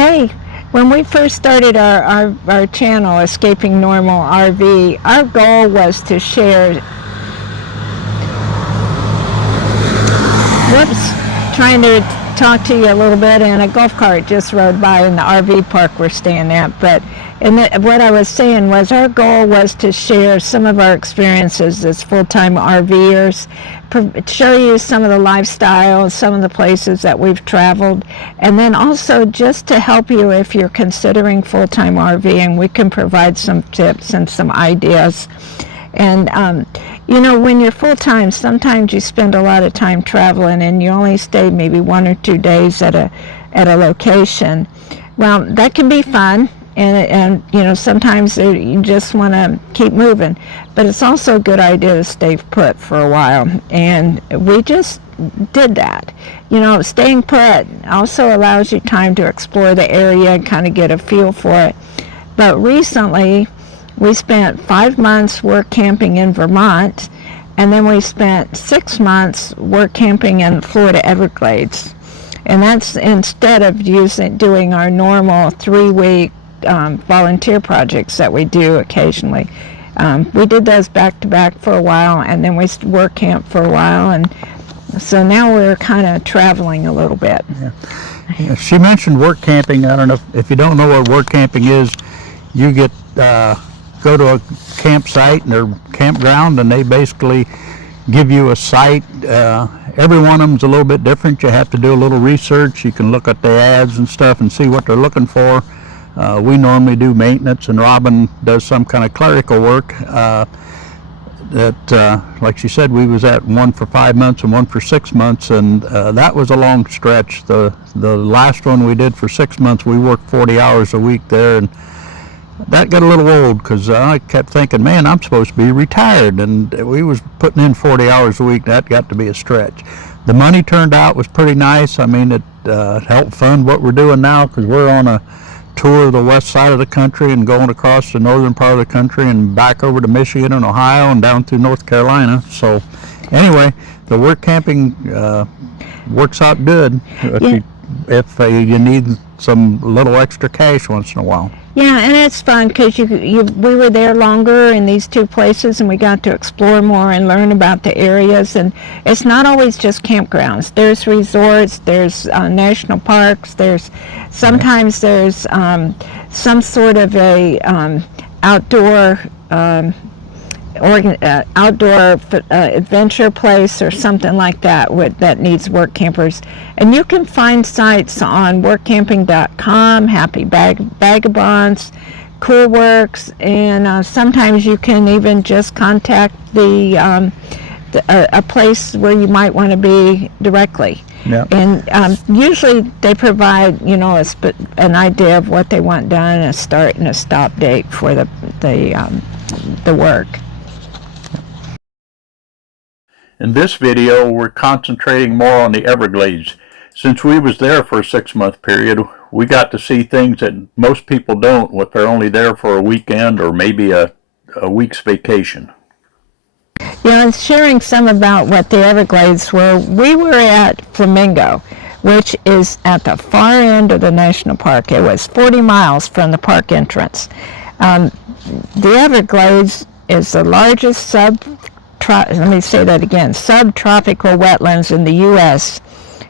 Hey, when we first started our channel, Escaping Normal RV, our goal was to share, trying to talk to you a little bit, and a golf cart just rode by in the RV park we're staying at. But what I was saying was our goal was to share some of our experiences as full-time RVers, show you some of the lifestyles, some of the places that we've traveled, and then also just to help you if you're considering full-time RVing. We can provide some tips and some ideas. And you know, when you're full-time, sometimes you spend a lot of time traveling and you only stay maybe 1 or 2 days at a location. Well, that can be fun, and you know, sometimes you just want to keep moving, but it's also a good idea to stay put for a while, and we just did that. You know, staying put also allows you time to explore the area and kind of get a feel for it. But recently we spent 5 months work camping in Vermont, and then we spent 6 months work camping in Florida Everglades. And that's instead of doing our normal 3-week volunteer projects that we do occasionally. We did those back to back for a while, and then we work camp for a while, and so now we're kind of traveling a little bit. Yeah. She mentioned work camping. I don't know if you don't know what work camping is. You get go to a campsite or campground, and they basically give you a site. Every one of them's a little bit different. You have to do a little research. You can look at the ads and stuff and see what they're looking for. We normally do maintenance, and Robin does some kind of clerical work. Like she said, we was at one for 5 months and one for 6 months, and that was a long stretch. The last one we did for 6 months, we worked 40 hours a week there, and that got a little old because I kept thinking, man, I'm supposed to be retired, and we was putting in 40 hours a week. That got to be a stretch. The money turned out was pretty nice. I mean, it helped fund what we're doing now, because we're on a tour of the west side of the country and going across the northern part of the country and back over to Michigan and Ohio and down through North Carolina. So anyway, the work camping works out good if you need some little extra cash once in a while. Yeah, and it's fun because we were there longer in these 2 places, and we got to explore more and learn about the areas. And it's not always just campgrounds. There's resorts, there's national parks, sometimes there's some sort of a outdoor adventure place or something like that that needs work campers. And you can find sites on workcamping.com, Happy Vagabonds, Cool Works, and sometimes you can even just contact a place where you might want to be directly. Yeah. And usually they provide, you know, an idea of what they want done, a start and a stop date for the work. In this video, we're concentrating more on the Everglades. Since we was there for a 6-month period, we got to see things that most people don't if they're only there for a weekend or maybe a week's vacation. Yeah, and sharing some about what the Everglades were, we were at Flamingo, which is at the far end of the national park. It was 40 miles from the park entrance. The Everglades is the largest subtropical wetlands in the U.S.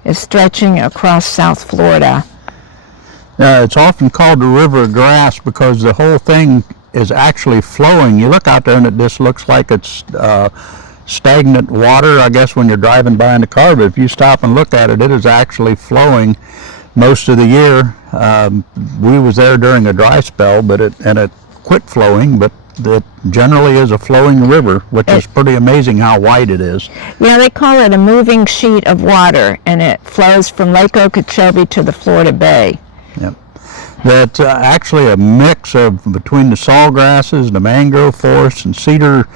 is stretching across South Florida. It's often called the River of Grass because the whole thing is actually flowing. You look out there and it just looks like it's stagnant water, I guess, when you're driving by in the car, but if you stop and look at it, it is actually flowing most of the year. We was there during a dry spell, but it quit flowing, but it generally is a flowing river, which is pretty amazing how wide it is. Yeah, they call it a moving sheet of water, and it flows from Lake Okeechobee to the Florida Bay. Yep. That's actually a mix of between the sawgrasses, the mangrove forest, and cedar,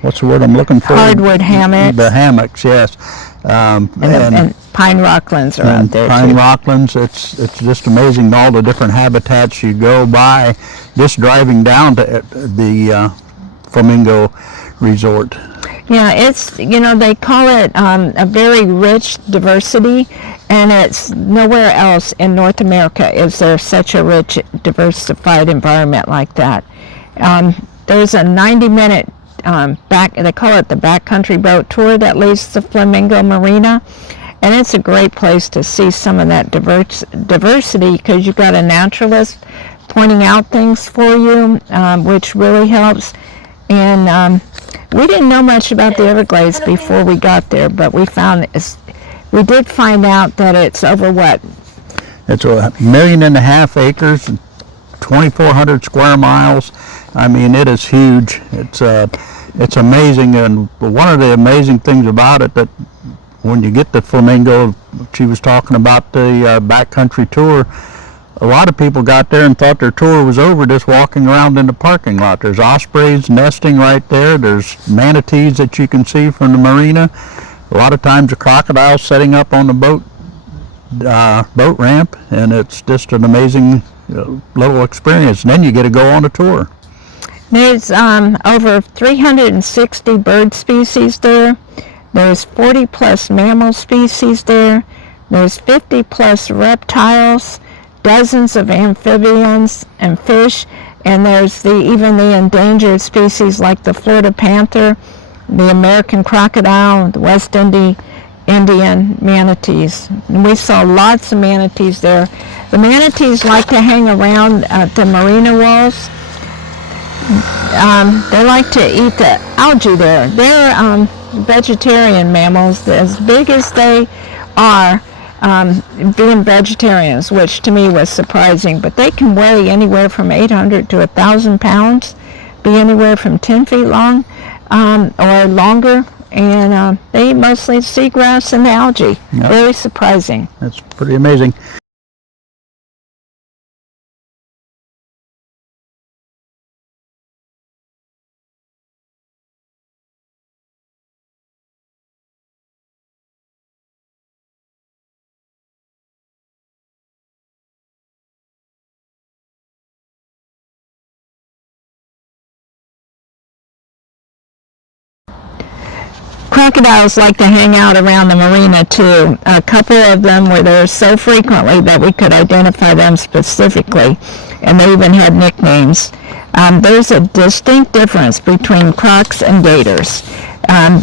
what's the word I'm looking for? Hardwood hammocks. The hammocks, yes. And pine rocklands are out there pine too. rocklands, it's just amazing all the different habitats you go by just driving down to the Flamingo Resort. Yeah, it's, you know, they call it a very rich diversity, And it's nowhere else in North America is there such a rich, diversified environment like that. There's a 90-minute they call it the backcountry boat tour that leads to Flamingo Marina. And it's a great place to see some of that diversity because you've got a naturalist pointing out things for you, which really helps. And we didn't know much about the Everglades before we got there, but we did find out that it's over what? It's 1.5 million acres, 2,400 square miles. I mean, it is huge. It's amazing, and one of the amazing things about it that when you get to Flamingo, she was talking about the backcountry tour. A lot of people got there and thought their tour was over just walking around in the parking lot. There's ospreys nesting right there. There's manatees that you can see from the marina. A lot of times a crocodile setting up on the boat ramp, and it's just an amazing little experience. And then you get to go on a tour. There's over 360 bird species there. There's 40 plus mammal species there. There's 50 plus reptiles, dozens of amphibians and fish, and there's even the endangered species like the Florida panther, the American crocodile, the West Indian manatees. And we saw lots of manatees there. The manatees like to hang around the marina walls. They like to eat the algae there. They're vegetarian mammals, as big as they are, being vegetarians, which to me was surprising. But they can weigh anywhere from 800 to 1,000 pounds, be anywhere from 10 feet long or longer, and they eat mostly seagrass and algae. Yep. Very surprising. That's pretty amazing. Crocodiles like to hang out around the marina too. A couple of them were there so frequently that we could identify them specifically, and they even had nicknames. There's a distinct difference between crocs and gators.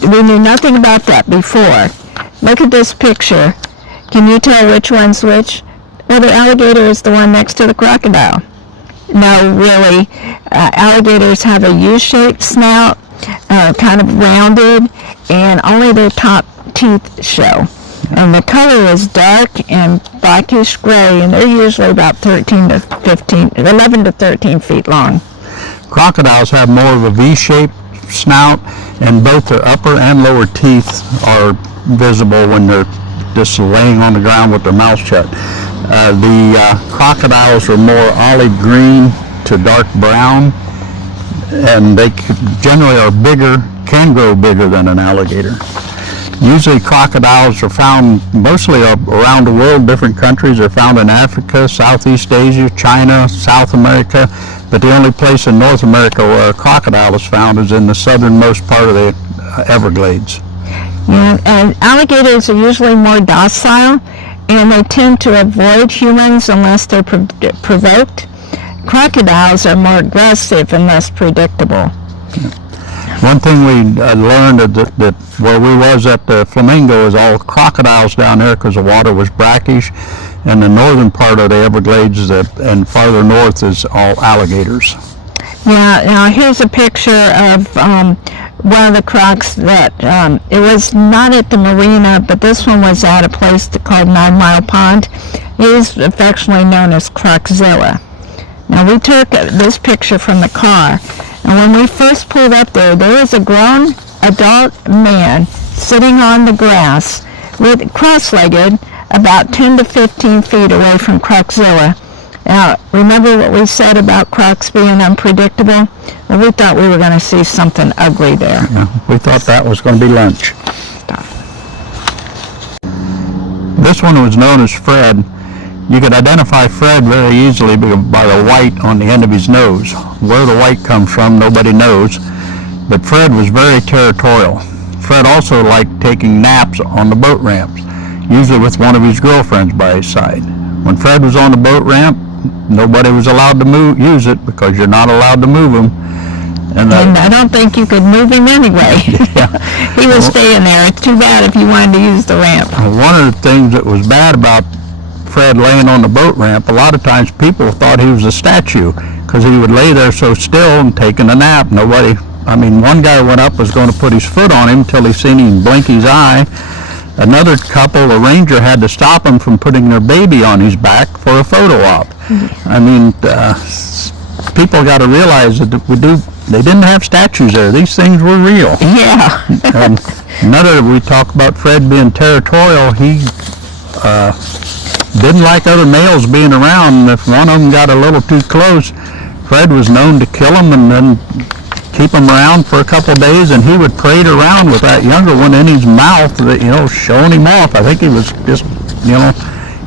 We knew nothing about that before. Look at this picture. Can you tell which one's which? Well, the alligator is the one next to the crocodile. No, really. Alligators have a U-shaped snout, kind of rounded, and only their top teeth show. And the color is dark and blackish gray, and they're usually about 11 to 13 feet long. Crocodiles have more of a V-shaped snout, and both their upper and lower teeth are visible when they're just laying on the ground with their mouth shut. The crocodiles are more olive green to dark brown, and they generally are bigger, can grow bigger than an alligator. Usually crocodiles are found mostly around the world, different countries. They're found in Africa, Southeast Asia, China, South America, but the only place in North America where a crocodile is found is in the southernmost part of the Everglades. Yeah, and alligators are usually more docile, and they tend to avoid humans unless they're provoked. Crocodiles are more aggressive and less predictable. One thing we learned that where we was at the Flamingo is all crocodiles down there because the water was brackish, and the northern part of the Everglades and farther north is all alligators. Yeah, now here's a picture of one of the crocs that, it was not at the marina, but this one was at a place called 9 Mile Pond. He is affectionately known as Croczilla. Now we took this picture from the car, and when we first pulled up there was a grown adult man sitting on the grass with cross-legged about 10 to 15 feet away from Croczilla. Now, remember what we said about crocs being unpredictable? Well, we thought we were going to see something ugly there. Yeah, we thought that was going to be lunch. This one was known as Fred. You could identify Fred very easily by the white on the end of his nose. Where the white comes from, nobody knows. But Fred was very territorial. Fred also liked taking naps on the boat ramps. usually with one of his girlfriends by his side. When Fred was on the boat ramp, nobody was allowed to use it because you're not allowed to move him. And I don't think you could move him anyway. Yeah. He was staying there. It's too bad if you wanted to use the ramp. One of the things that was bad about Fred laying on the boat ramp, a lot of times people thought he was a statue because he would lay there so still and taking a nap. One guy went up, was going to put his foot on him until he seen him blink his eye. Another couple, a ranger had to stop him from putting their baby on his back for a photo op. People got to realize that they didn't have statues there. These things were real. Yeah. We talk about Fred being territorial. He didn't like other males being around. If one of them got a little too close, Fred was known to kill them and then keep them around for a couple of days, and he would parade around with that younger one in his mouth, showing him off. I think he was just,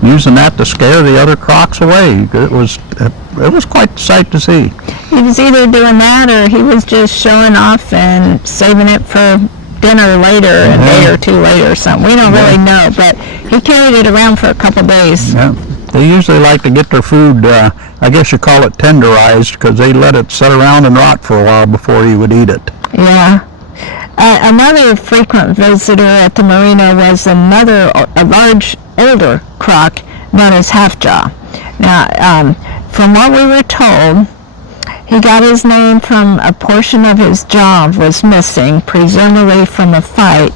using that to scare the other crocs away. It was quite a sight to see. He was either doing that or he was just showing off and saving it for dinner later, a day or two later or something. We don't really know, but he carried it around for a couple of days. Yeah. They usually like to get their food, I guess you call it tenderized, because they let it sit around and rot for a while before you would eat it. Yeah. Another frequent visitor at the marina was a large, older croc known as Half-Jaw. Now, from what we were told, he got his name from a portion of his jaw was missing, presumably from a fight.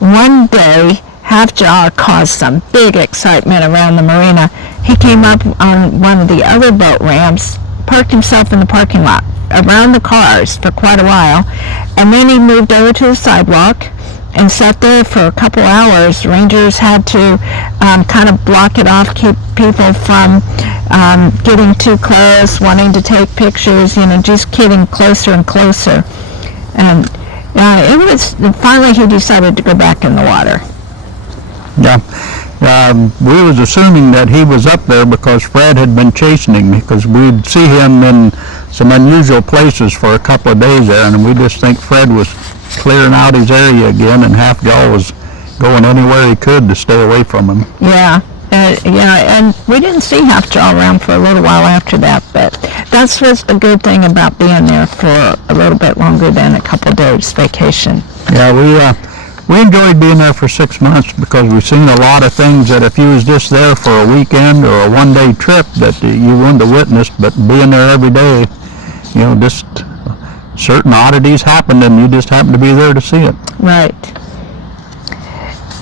One day, Half-Jaw caused some big excitement around the marina. He came up on one of the other boat ramps, parked himself in the parking lot around the cars for quite a while, and then he moved over to the sidewalk and sat there for a couple hours. Rangers had to kind of block it off, keep people from getting too close, wanting to take pictures, just getting closer and closer. And finally he decided to go back in the water. Yeah. We was assuming that he was up there because Fred had been chasing him, because we'd see him in some unusual places for a couple of days there, and we just think Fred was clearing out his area again, and Half-Jaw was going anywhere he could to stay away from him. Yeah. And we didn't see Half-Jaw around for a little while after that, but that's what's the good thing about being there for a little bit longer than a couple of days vacation. Yeah, we enjoyed being there for 6 months because we've seen a lot of things that if you was just there for a weekend or a one-day trip that you wouldn't have witnessed, but being there every day, just certain oddities happened and you just happened to be there to see it. Right.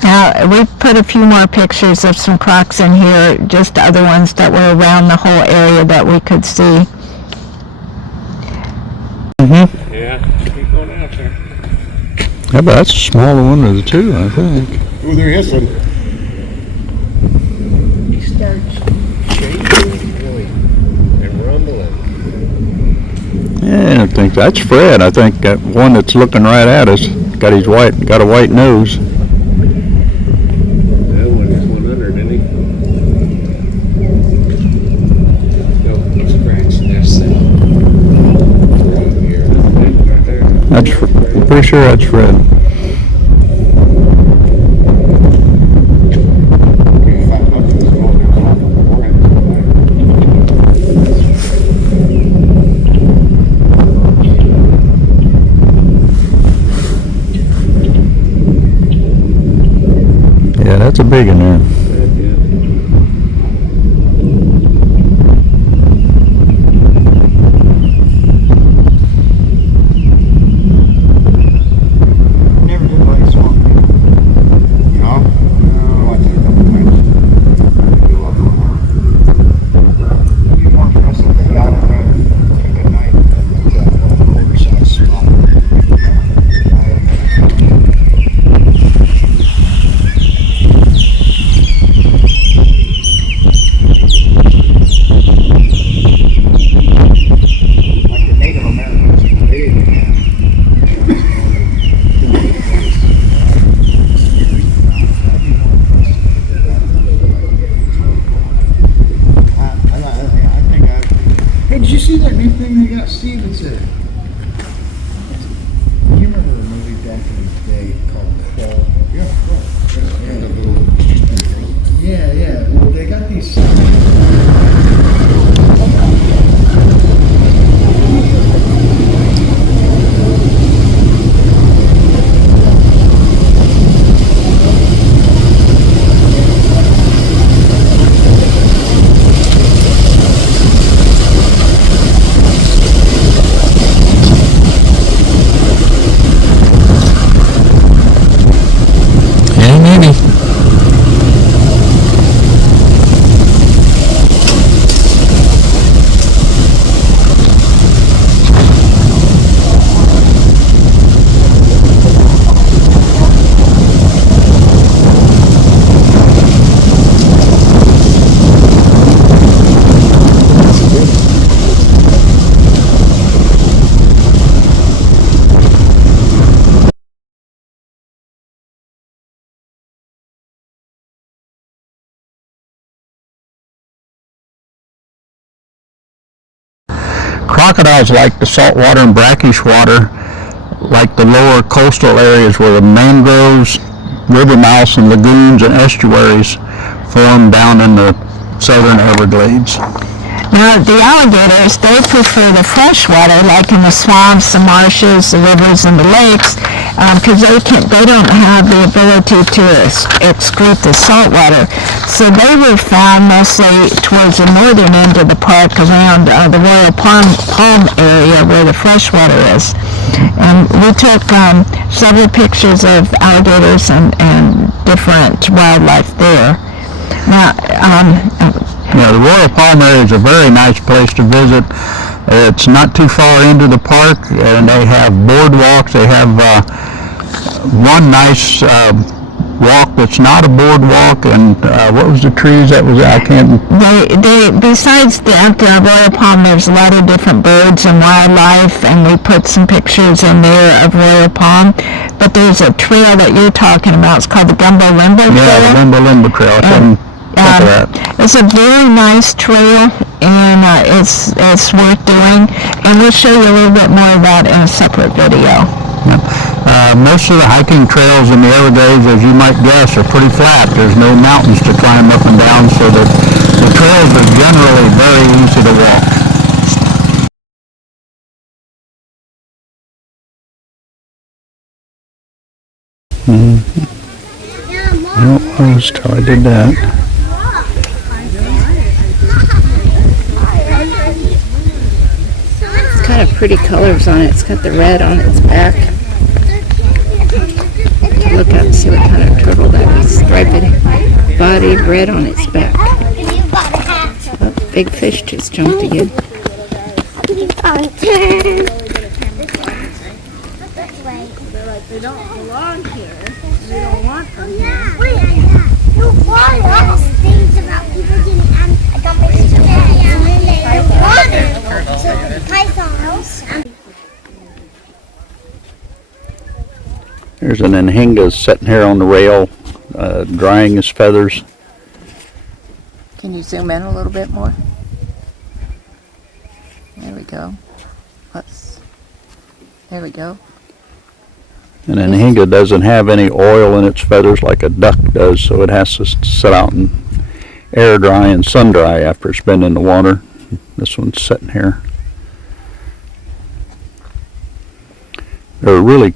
Now, we put a few more pictures of some crocs in here, just other ones that were around the whole area that we could see. Mm-hmm. Yeah, keep going out there. Yeah, but that's a smaller one of the two, I think. Ooh, they're hissing. He starts shaking, really, and rumbling. Yeah, I think that's Fred. I think that one that's looking right at us got a white nose. That one just went under, didn't he? No, he scratched this thing. Right here. Right there. I'm pretty sure that's Fred. Yeah, that's a big one there. Hey, did you see that new thing they got, Steve? It's a... You remember a movie back in the day called Crawl? Yeah, Crawl. Yeah, the little crocodiles like the saltwater and brackish water, like the lower coastal areas where the mangroves, river mouths, and lagoons and estuaries form down in the southern Everglades. Now, the alligators, they prefer the fresh water, like in the swamps, the marshes, the rivers, and the lakes, because they don't have the ability to excrete the salt water. So they were found mostly towards the northern end of the park, around the Royal Palm area where the fresh water is. And we took several pictures of alligators and different wildlife there. Now, The Royal Palm area is a very nice place to visit. It's not too far into the park, and they have boardwalks. They have one nice walk that's not a boardwalk, and what was the trees that was, I can't... Besides that, Royal Palm, there's a lot of different birds and wildlife, and we put some pictures in there of Royal Palm. But there's a trail that you're talking about. It's called the Gumbo Limbo Trail. Yeah, the Gumbo Limbo Trail. It's a very nice trail, and it's worth doing. And we'll show you a little bit more of that in a separate video. Most of the hiking trails in the Everglades, as you might guess, are pretty flat. There's no mountains to climb up and down, so the trails are generally very easy to walk. I don't post how I did that. It's got a pretty colors on it. It's got the red on its back. Look up and see what kind of turtle that is. Striped body, red on its back. Oh, big fish just jumped again. They don't belong here. They don't want them here. Things about people getting I got my pythons. There's an anhinga sitting here on the rail, drying his feathers. Can you zoom in a little bit more? There we go. There we go. An anhinga doesn't have any oil in its feathers like a duck does, so it has to sit out and air dry and sun dry after it's been in the water. This one's sitting here. They're really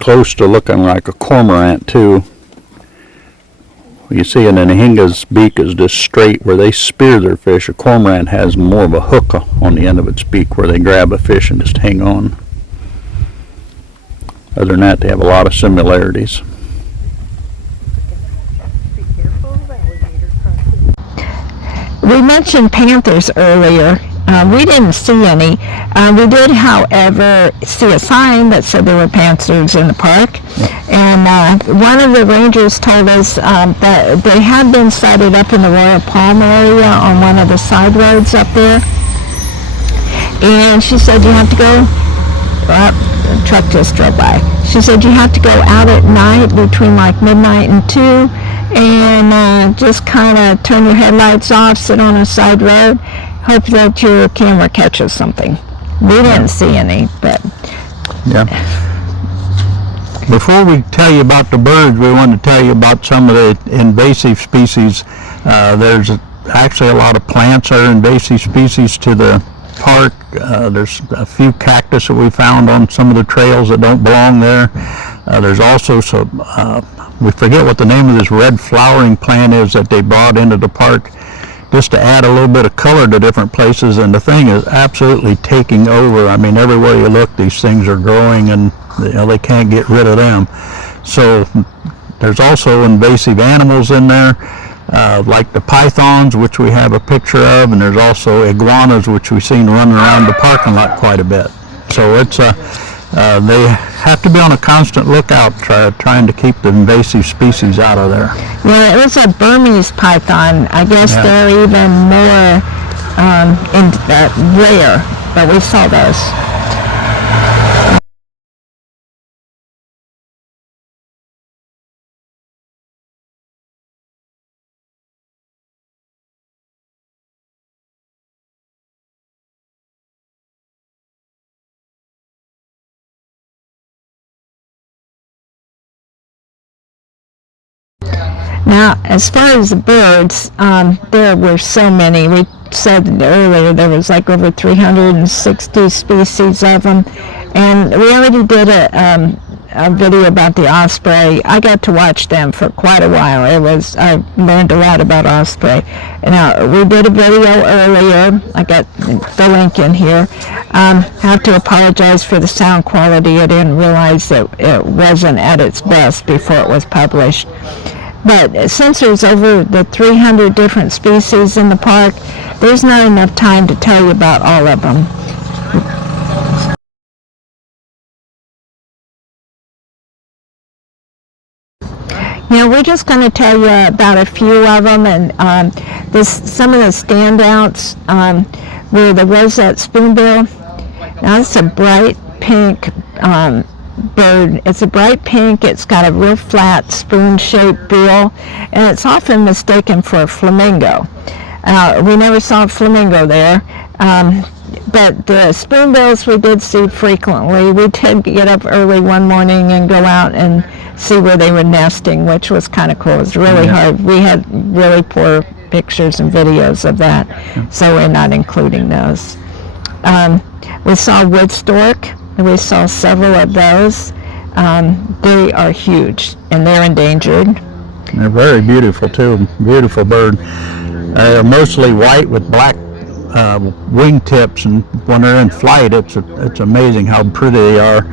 close to looking like a cormorant too. You see an anhinga's beak is just straight where they spear their fish. A cormorant has more of a hook on the end of its beak where they grab a fish and just hang on. Other than that, they have a lot of similarities. We mentioned panthers earlier. We didn't see any. We did, however, see a sign that said there were panthers in the park. And one of the rangers told us that they had been sighted up in the Royal Palm area on one of the side roads up there. And she said, you have to go... the truck just drove by. She said you have to go out at night between like midnight and 2 and just kind of turn your headlights off, sit on a side road, hope that your camera catches something. We didn't see any, but... Yeah. Before we tell you about the birds, we want to tell you about some of the invasive species. There's actually a lot of plants are invasive species to the park. There's a few cactus that we found on some of the trails that don't belong there. There's also some, we forget what the name of this red flowering plant is that they brought into the park just to add a little bit of color to different places, and the thing is absolutely taking over. I mean, everywhere you look, these things are growing, and they can't get rid of them. So there's also invasive animals in there. Like the pythons, which we have a picture of, and there's also iguanas, which we've seen running around the parking lot quite a bit. So it's they have to be on a constant lookout trying to keep the invasive species out of there. Yeah, it was a Burmese python. I guess they're even more rare, but we saw those. Now, as far as the birds, there were so many. We said earlier there was like over 360 species of them, and we already did a video about the osprey. I got to watch them for quite a while. I learned a lot about osprey. Now, we did a video earlier. I got the link in here. Have to apologize for the sound quality. I didn't realize that it wasn't at its best before it was published. But since there's over the 300 different species in the park, there's not enough time to tell you about all of them. We're just going to tell you about a few of them, and some of the standouts were the roseate spoonbill. Now, it's a bright pink bird. It's a bright pink. It's got a real flat spoon-shaped bill, and it's often mistaken for a flamingo. We never saw a flamingo there, but the spoonbills we did see frequently. We did get up early one morning and go out and see where they were nesting, which was kind of cool. It was really hard. We had really poor pictures and videos of that, so we're not including those. We saw wood stork. We saw several of those. They are huge, and they're endangered. They're very beautiful too. Beautiful bird. They're mostly white with black wing tips, and when they're in flight, it's amazing how pretty they are.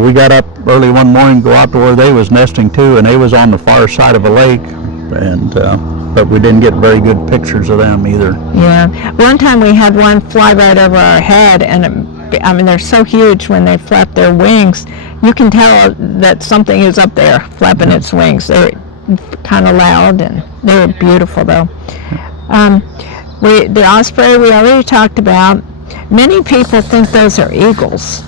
We got up early one morning, go out to where they was nesting too, and they was on the far side of a lake, and but we didn't get very good pictures of them either. Yeah, one time we had one fly right over our head, and they're so huge when they flap their wings. You can tell that something is up there flapping its wings. They're kind of loud, and they're beautiful though. The osprey we already talked about. Many people think those are eagles.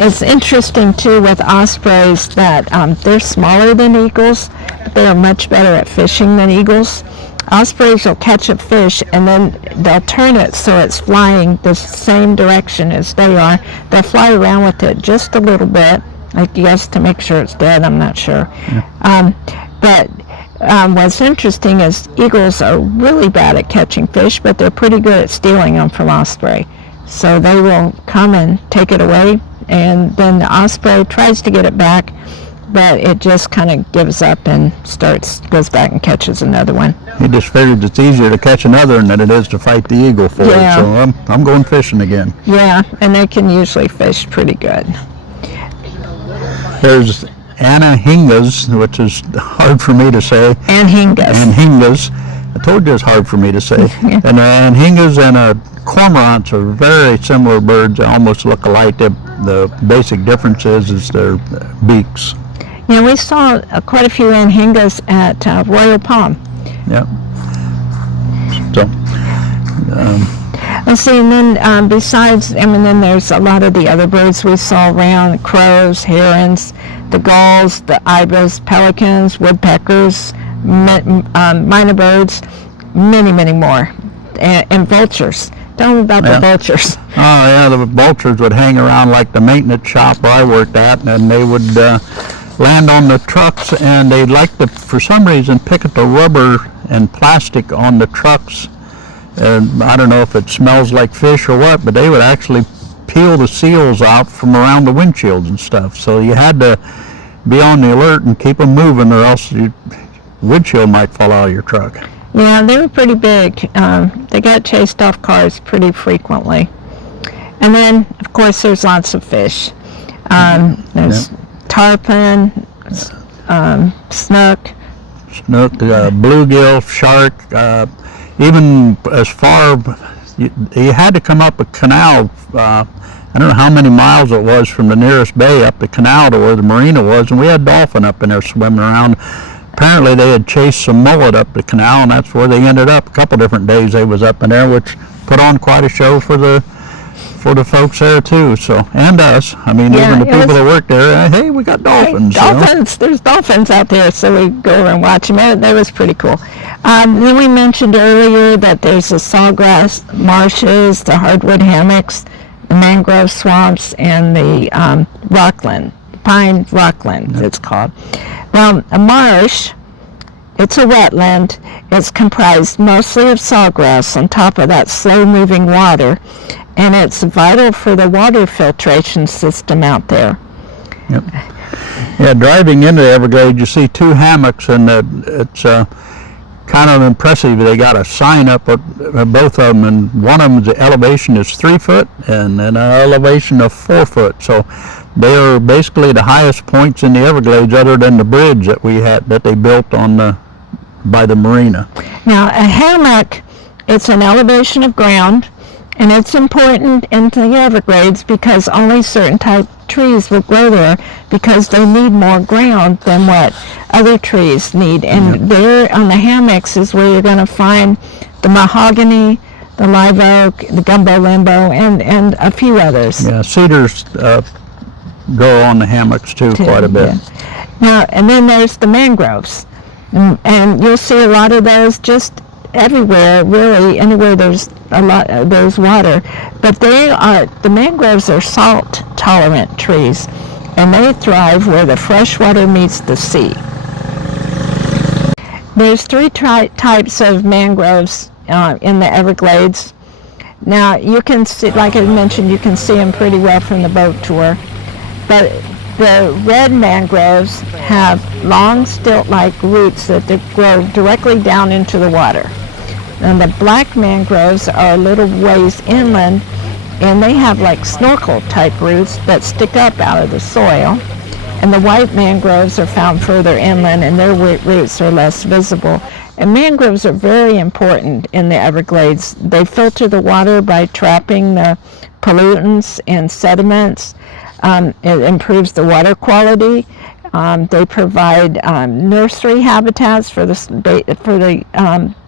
It's interesting too with ospreys that they're smaller than eagles, but they are much better at fishing than eagles. Ospreys will catch a fish and then they'll turn it so it's flying the same direction as they are. They'll fly around with it just a little bit, I guess to make sure it's dead, I'm not sure. But what's interesting is eagles are really bad at catching fish, but they're pretty good at stealing them from osprey. So they will come and take it away, and then the osprey tries to get it back, but it just kind of gives up and goes back and catches another one. He just figured it's easier to catch another one than it is to fight the eagle for it. So I'm going fishing again. Yeah, and they can usually fish pretty good. There's anhingas, which is hard for me to say. Anhingas. I told you it's hard for me to say. And anhingas and cormorants are very similar birds. They almost look alike. The basic difference is their beaks. We saw quite a few anhingas at Royal Palm. Yeah. So. Let's see, and then besides, then there's a lot of the other birds we saw around: crows, herons, the gulls, the ibis, pelicans, woodpeckers, minor birds, many, many more, and vultures. Tell me about the vultures. Oh yeah, the vultures would hang around like the maintenance shop where I worked at, and they would land on the trucks, and they'd like to, for some reason, pick at the rubber and plastic on the trucks. And I don't know if it smells like fish or what, but they would actually peel the seals out from around the windshields and stuff. So you had to be on the alert and keep them moving, or else your windshield might fall out of your truck. Yeah, they were pretty big. They got chased off cars pretty frequently. And then, of course, there's lots of fish. There's tarpon, snook, bluegill, shark, even as far, you had to come up a canal, I don't know how many miles it was from the nearest bay up the canal to where the marina was, and we had dolphin up in there swimming around. Apparently they had chased some mullet up the canal, and that's where they ended up. A couple different days they was up in there, which put on quite a show for the folks there too. So, and us. Even the people that work there. Hey, we got dolphins. Hey, dolphins. There's dolphins out there, so we go over and watch them. That was pretty cool. Then we mentioned earlier that there's the sawgrass marshes, the hardwood hammocks, the mangrove swamps, and the rockland, pine rockland, it's called. Well, a marsh It's a wetland. It's comprised mostly of sawgrass on top of that slow-moving water, and it's vital for the water filtration system out there. Yep. Yeah, driving into the Everglades, you see two hammocks, and it's kind of impressive. They got a sign up at both of them, and one of them, the elevation is 3 foot, and an elevation of 4 foot. So they are basically the highest points in the Everglades, other than the bridge that we had that they built on by the marina. Now, a hammock, it's an elevation of ground, and it's important in the Everglades because only certain type trees will grow there because they need more ground than what other trees need. And there on the hammocks is where you're going to find the mahogany, the live oak, the gumbo limbo, and a few others. Yeah, cedars grow on the hammocks too quite a bit. Yeah. Now, and then there's the mangroves. And you'll see a lot of those just everywhere, really, anywhere there's there's water. But the mangroves are salt tolerant trees, and they thrive where the fresh water meets the sea. There's three types of mangroves in the Everglades. Now you can see, like I mentioned, you can see them pretty well from the boat tour. But the red mangroves have long stilt-like roots that grow directly down into the water. And the black mangroves are a little ways inland, and they have like snorkel-type roots that stick up out of the soil. And the white mangroves are found further inland, and their roots are less visible. And mangroves are very important in the Everglades. They filter the water by trapping the pollutants and sediments. It improves the water quality. They provide nursery habitats for the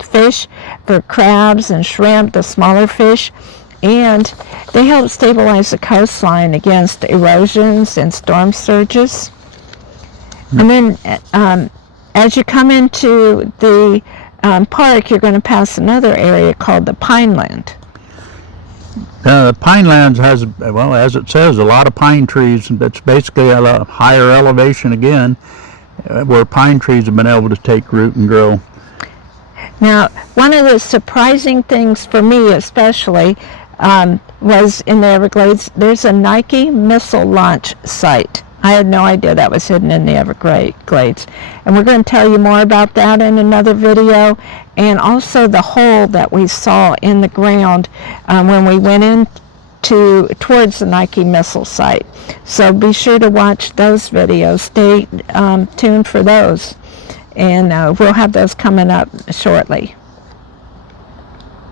fish, for crabs and shrimp, the smaller fish, and they help stabilize the coastline against erosions and storm surges. And then as you come into the park, you're going to pass another area called the Pineland. The Pinelands has, well, as it says, a lot of pine trees. That's basically a higher elevation again, where pine trees have been able to take root and grow. Now, one of the surprising things for me especially was in the Everglades, there's a Nike missile launch site. I had no idea that was hidden in the Everglades. And we're going to tell you more about that in another video, and also the hole that we saw in the ground when we went in towards the Nike missile site. So be sure to watch those videos. Stay tuned for those, and we'll have those coming up shortly.